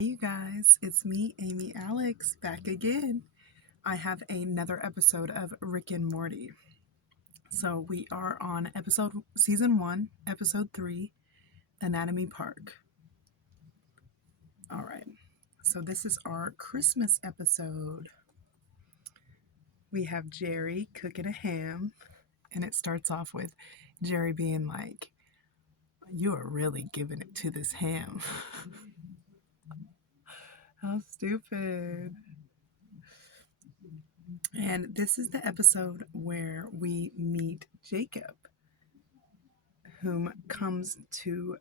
Hey you guys, it's me, Amy Alex, back again. I have another episode of Rick and Morty. So we are on season 1, episode 3, Anatomy Park. All right. So this is our Christmas episode. We have Jerry cooking a ham, and it starts off with Jerry being like, "You are really giving it to this ham." How stupid. And this is the episode where we meet Jacob, whom comes to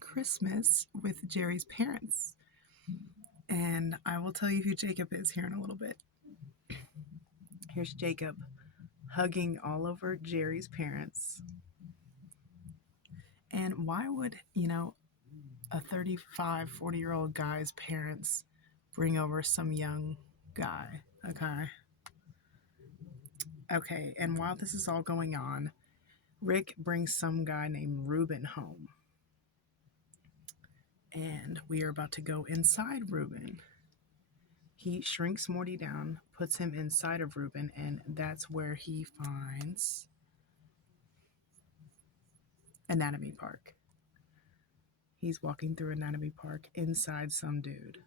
Christmas with Jerry's parents. And I will tell you who Jacob is here in a little bit. Here's Jacob hugging all over Jerry's parents. And why would, a 35, 40-year-old guy's parents bring over some young guy? Okay, and while this is all going on, Rick brings some guy named Reuben home. And we are about to go inside Reuben. He shrinks Morty down, puts him inside of Reuben, and that's where he finds Anatomy Park. He's walking through Anatomy Park inside some dude.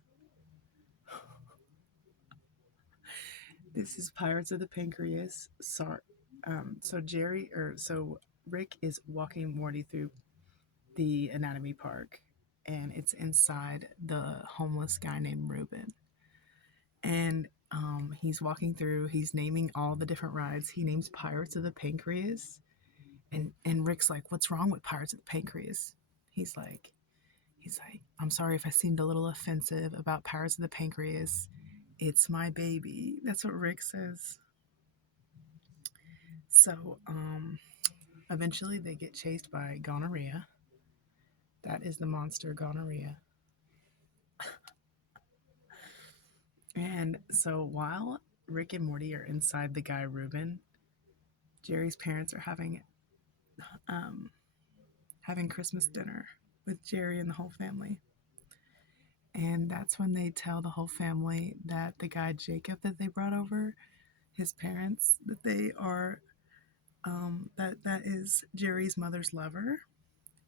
This is Pirates of the Pancreas. So Rick is walking Morty through the Anatomy Park, and it's inside the homeless guy named Reuben. And he's walking through. He's naming all the different rides. He names Pirates of the Pancreas, and Rick's like, "What's wrong with Pirates of the Pancreas?" He's like, "I'm sorry if I seemed a little offensive about Pirates of the Pancreas. It's my baby." That's what Rick says. So, eventually they get chased by gonorrhea. That is the monster gonorrhea. And so while Rick and Morty are inside the guy Reuben, Jerry's parents are having Christmas dinner with Jerry and the whole family. And that's when they tell the whole family that the guy Jacob that they brought over, his parents, that they are that is Jerry's mother's lover,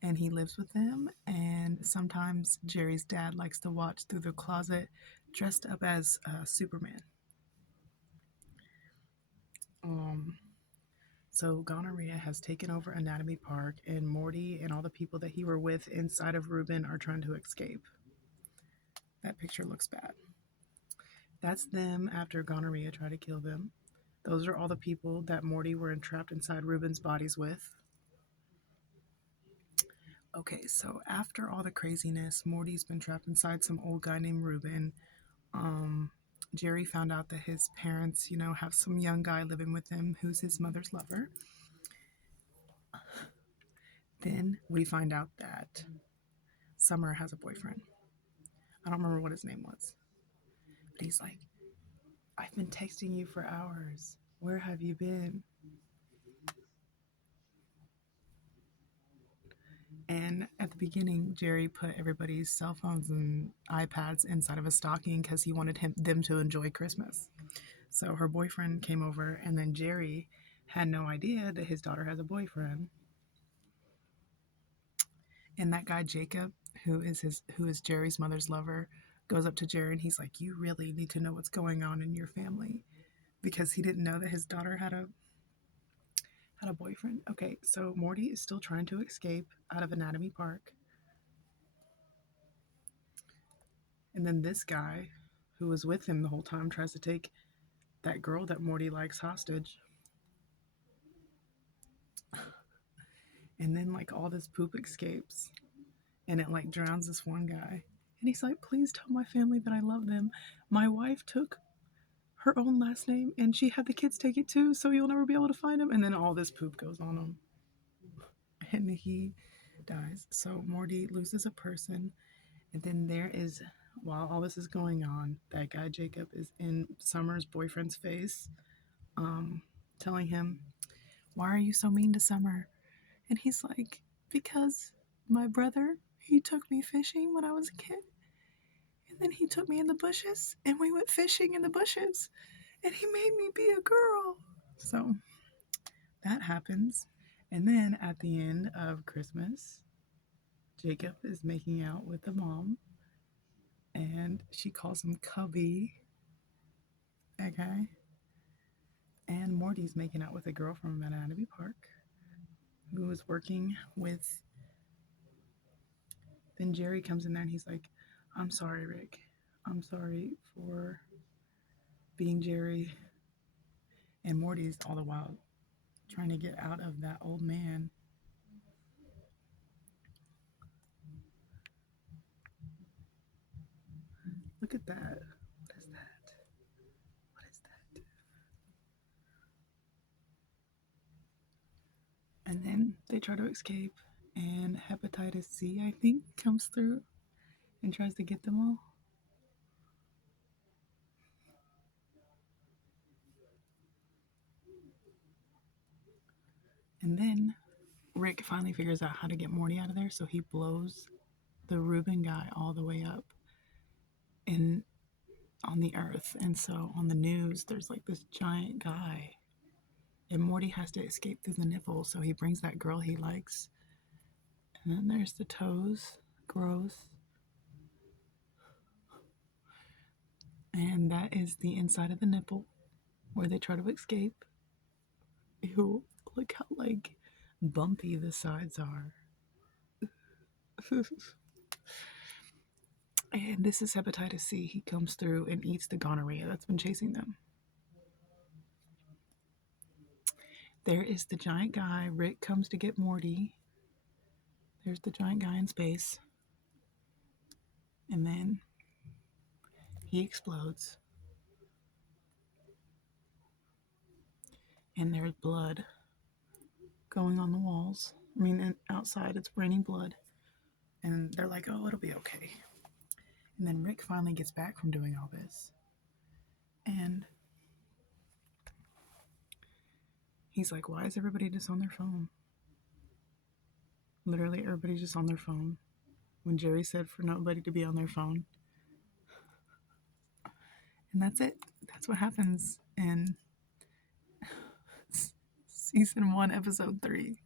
and he lives with them. And sometimes Jerry's dad likes to watch through the closet, dressed up as Superman. So gonorrhea has taken over Anatomy Park, and Morty and all the people that he were with inside of Reuben are trying to escape. That picture looks bad. That's them after gonorrhea tried to kill them. Those are all the people that Morty were entrapped inside Reuben's bodies with. Okay, so after all the craziness, Morty's been trapped inside some old guy named Reuben. Jerry found out that his parents, have some young guy living with them who's his mother's lover. Then we find out that Summer has a boyfriend. I don't remember what his name was. But he's like, "I've been texting you for hours. Where have you been?" And at the beginning, Jerry put everybody's cell phones and iPads inside of a stocking because he wanted them to enjoy Christmas. So her boyfriend came over, and then Jerry had no idea that his daughter has a boyfriend. And that guy Jacob, who is Jerry's mother's lover, goes up to Jerry and he's like, "You really need to know what's going on in your family," because he didn't know that his daughter had a boyfriend. Okay, so Morty is still trying to escape out of Anatomy Park. And then this guy, who was with him the whole time, tries to take that girl that Morty likes hostage. And then, all this poop escapes. And it, drowns this one guy. And he's like, "Please tell my family that I love them. My wife took her own last name, and she had the kids take it too, so you'll never be able to find him." And then all this poop goes on him. And he dies. So Morty loses a person. And then while all this is going on, that guy Jacob is in Summer's boyfriend's face, telling him, "Why are you so mean to Summer?" And he's like, "Because my brother, he took me fishing when I was a kid. And then he took me in the bushes and we went fishing in the bushes and he made me be a girl. So that happens. And then at the end of Christmas, Jacob is making out with the mom and she calls him Cubby. Okay. And Morty's making out with a girl from Anatomy Park who was working with. Then Jerry comes in there and he's like, I'm sorry, Rick. I'm sorry for being Jerry. And Morty's all the while trying to get out of that old man. Look at that. What is that? What is that? And then they try to escape, and hepatitis C, I think, comes through and tries to get them all. And then Rick finally figures out how to get Morty out of there, so he blows the Reuben guy all the way up in on the earth. And so on the news, there's like this giant guy, and Morty has to escape through the nipple. So he brings that girl he likes, and then there's the toes, gross, and that is the inside of the nipple where they try to escape. Ew, look how like bumpy the sides are. And this is hepatitis C. He comes through and eats the gonorrhea that's been chasing them. There is the giant guy. Rick comes to get Morty. There's the giant guy in space. And then he explodes. And there's blood going on the walls. I mean, outside it's raining blood. And they're like, oh, it'll be okay. And then Rick finally gets back from doing all this. And he's like, why is everybody just on their phone? Literally, everybody's just on their phone. When Jerry said for nobody to be on their phone. And that's it. That's what happens in season 1, episode 3.